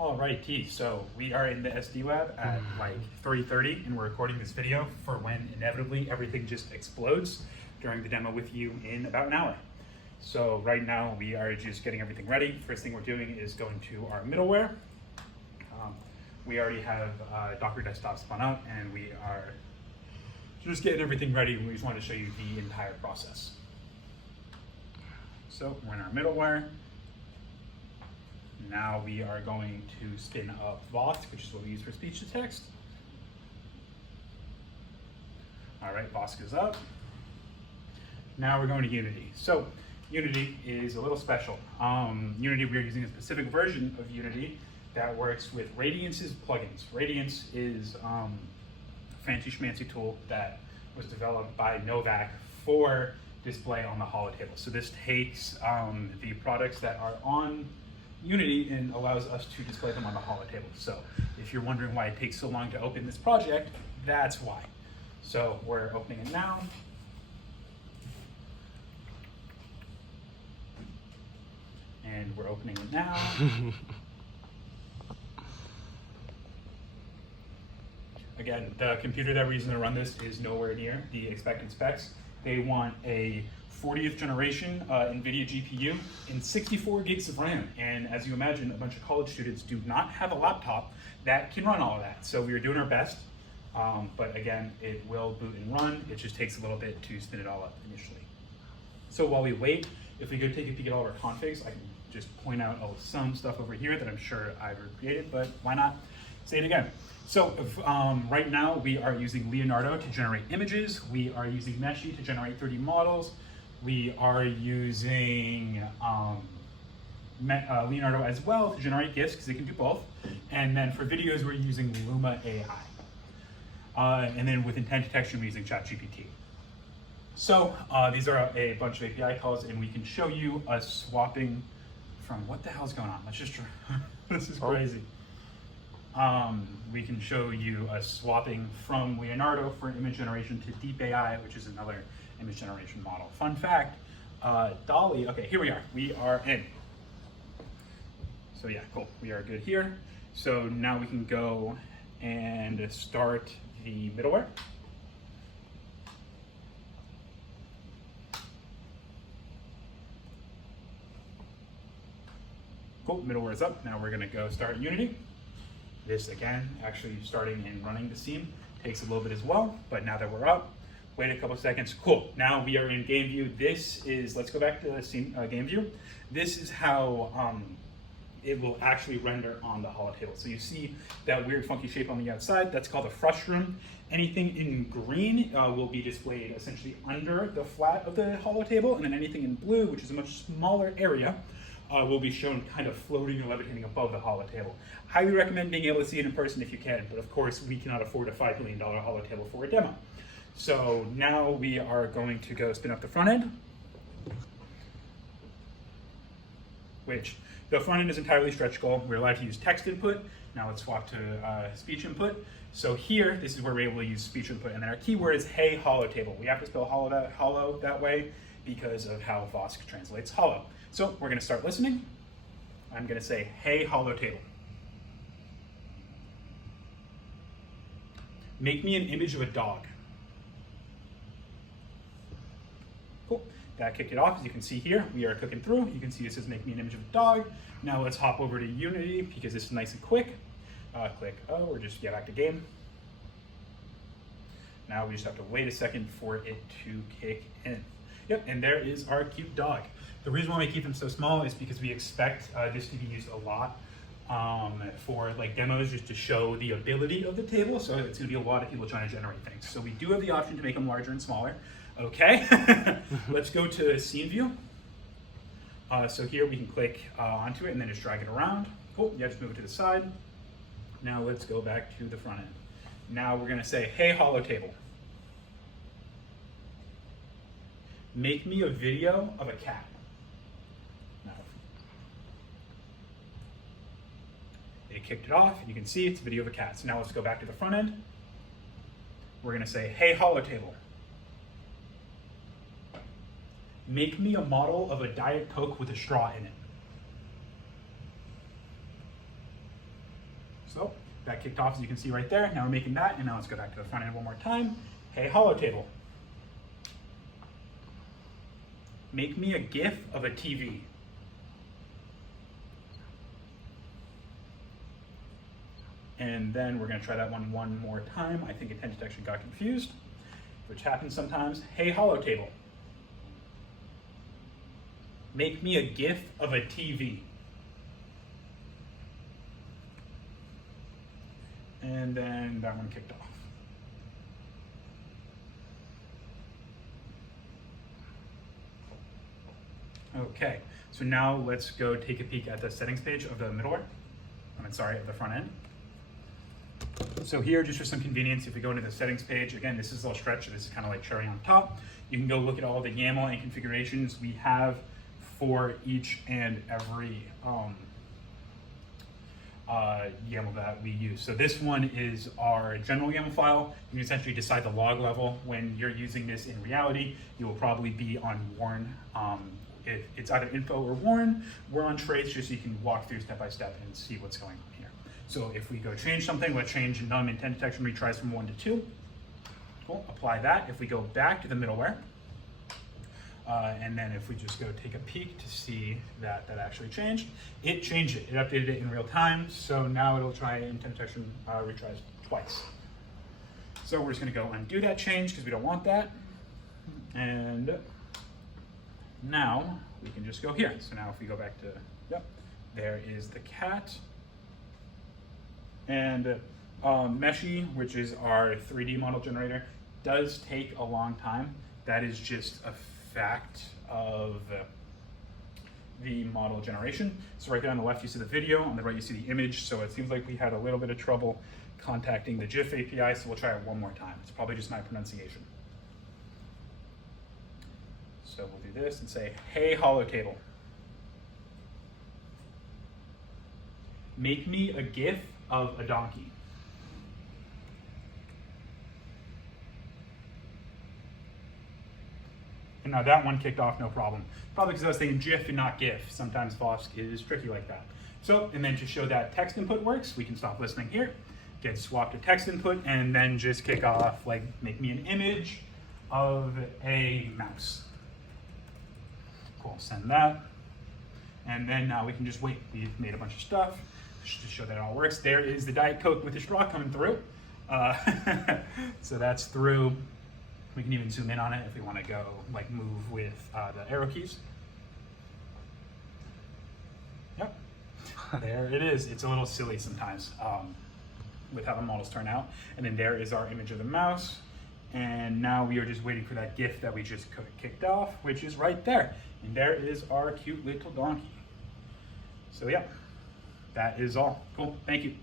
All right, Keith. So we are in the SD lab at like 3:30, and we're recording this video for when inevitably everything just explodes during the demo with you in about an hour. So right now we are just getting everything ready. First thing we're doing is going to our middleware. We already have Docker Desktop spun up, and we are just getting everything ready. We just want to show you the entire process. So we're in our middleware. Now we are going to spin up Vosk, which is what we use for speech to text. All right, Vosk is up. Now we're going to Unity. So Unity is a little special. Unity, we're using a specific version of Unity that works with Radiance's plugins. Radiance is a fancy schmancy tool that was developed by Novak for display on the holotable. So this takes the products that are on Unity and allows us to display them on the holotable. So if you're wondering why it takes so long to open this project, that's why. So we're opening it now. And we're opening it now. Again, the computer that we're using to run this is nowhere near the expected specs. They want a 40th generation NVIDIA GPU and 64 gigs of RAM. And as you imagine, a bunch of college students do not have a laptop that can run all of that. So we are doing our best, but again, it will boot and run. It just takes a little bit to spin it all up initially. So while we wait, if we go take a peek at all of our configs, I can just point out some stuff over here that I'm sure I've created, but why not say it again? So right now we are using Leonardo to generate images. We are using Meshy to generate 3D models. We are using Leonardo as well to generate GIFs because they can do both. And then for videos, we're using Luma AI. And then with intent detection, we're using ChatGPT. So these are a bunch of API calls, and we can show you us swapping from what the hell's going on? Let's just try. This is crazy. We can show you us swapping from Leonardo for image generation to Deep AI, which is another image generation model. Fun fact, DALL-E, okay, here we are. We are in. So yeah, cool. We are good here. So now we can go and start the middleware. Cool, middleware is up. Now we're gonna go start Unity. This again, actually starting and running the scene takes a little bit as well, but now that we're up, wait a couple seconds. Cool, now we are in game view. This is, let's go back to the scene, game view. This is how it will actually render on the holotable. So you see that weird funky shape on the outside, that's called a frustum. Anything in green will be displayed essentially under the flat of the holotable, and then anything in blue, which is a much smaller area, will be shown kind of floating or levitating above the holotable. Highly recommend being able to see it in person if you can, but of course we cannot afford a $5 million holotable for a demo. So now we are going to go spin up the front end, which the front end is entirely stretchable. We're allowed to use text input. Now let's swap to speech input. So here, this is where we're able to use speech input, and then our keyword is hey holotable. We have to spell hollow that way because of how Vosk translates hollow. So we're gonna start listening. I'm gonna say, hey holotable. Make me an image of a dog. Cool, that kicked it off. As you can see here, we are cooking through. You can see it says make me an image of a dog. Now let's hop over to Unity because this is nice and quick. Click O or just get back to game. Now we just have to wait a second for it to kick in. Yep, and there is our cute dog. The reason why we keep them so small is because we expect this to be used a lot for like demos, just to show the ability of the table. So it's gonna be a lot of people trying to generate things. So we do have the option to make them larger and smaller. Okay, let's go to scene view. So here we can click onto it and then just drag it around. Cool, yeah, just move it to the side. Now let's go back to the front end. Now we're gonna say, hey holotable. Make me a video of a cat. Now, it kicked it off, and you can see it's a video of a cat. So now let's go back to the front end. We're gonna say, hey holotable. Make me a model of a Diet Coke with a straw in it. So that kicked off, as you can see right there. Now we're making that, and now let's go back to the front end one more time. Hey, hollow table. Make me a GIF of a TV. And then we're gonna try that one more time. I think intent detection got confused, which happens sometimes. Hey, hollow table. Make me a GIF of a TV. And then that one kicked off. Okay, so now let's go take a peek at the settings page of the middleware. Of the front end. So here, just for some convenience, if we go into the settings page, again, this is a little stretch, so this is kind of like cherry on top. You can go look at all the YAML and configurations we have for each and every YAML that we use. So this one is our general YAML file. You can essentially decide the log level. When you're using this in reality, you will probably be on Warn. It's either info or Warn. We're on trace, just so you can walk through step by step and see what's going on here. So if we go change something, let's change num intent detection retries from 1 to 2. Cool, apply that. If we go back to the middleware, and then if we just go take a peek to see that that actually changed, it changed it. It updated it in real time. So now it'll try intent detection retries twice. So we're just gonna go undo that change because we don't want that. And now we can just go here. So now if we go back to, yep, there is the cat. And Meshi, which is our 3D model generator, does take a long time. That is just a fact of the model generation. So right there on the left you see the video, on the right you see the image. So it seems like we had a little bit of trouble contacting the GIF API, so we'll try it one more time. It's probably just my pronunciation. So we'll do this and say, hey, hollow table. Make me a GIF of a donkey. And now that one kicked off no problem. Probably because I was thinking GIF and not GIF. Sometimes Vosk is tricky like that. So, and then to show that text input works, we can stop listening here, get swap to text input, and then just kick off, like, make me an image of a mouse. Cool, send that. And then now we can just wait. We've made a bunch of stuff just to show that it all works. There is the Diet Coke with the straw coming through. So that's through. We can even zoom in on it if we want to go like move with the arrow keys. Yep, there it is. It's a little silly sometimes with how the models turn out. And then there is our image of the mouse. And now we are just waiting for that GIF that we just kicked off, which is right there. And there is our cute little donkey. So yeah, that is all. Cool, thank you.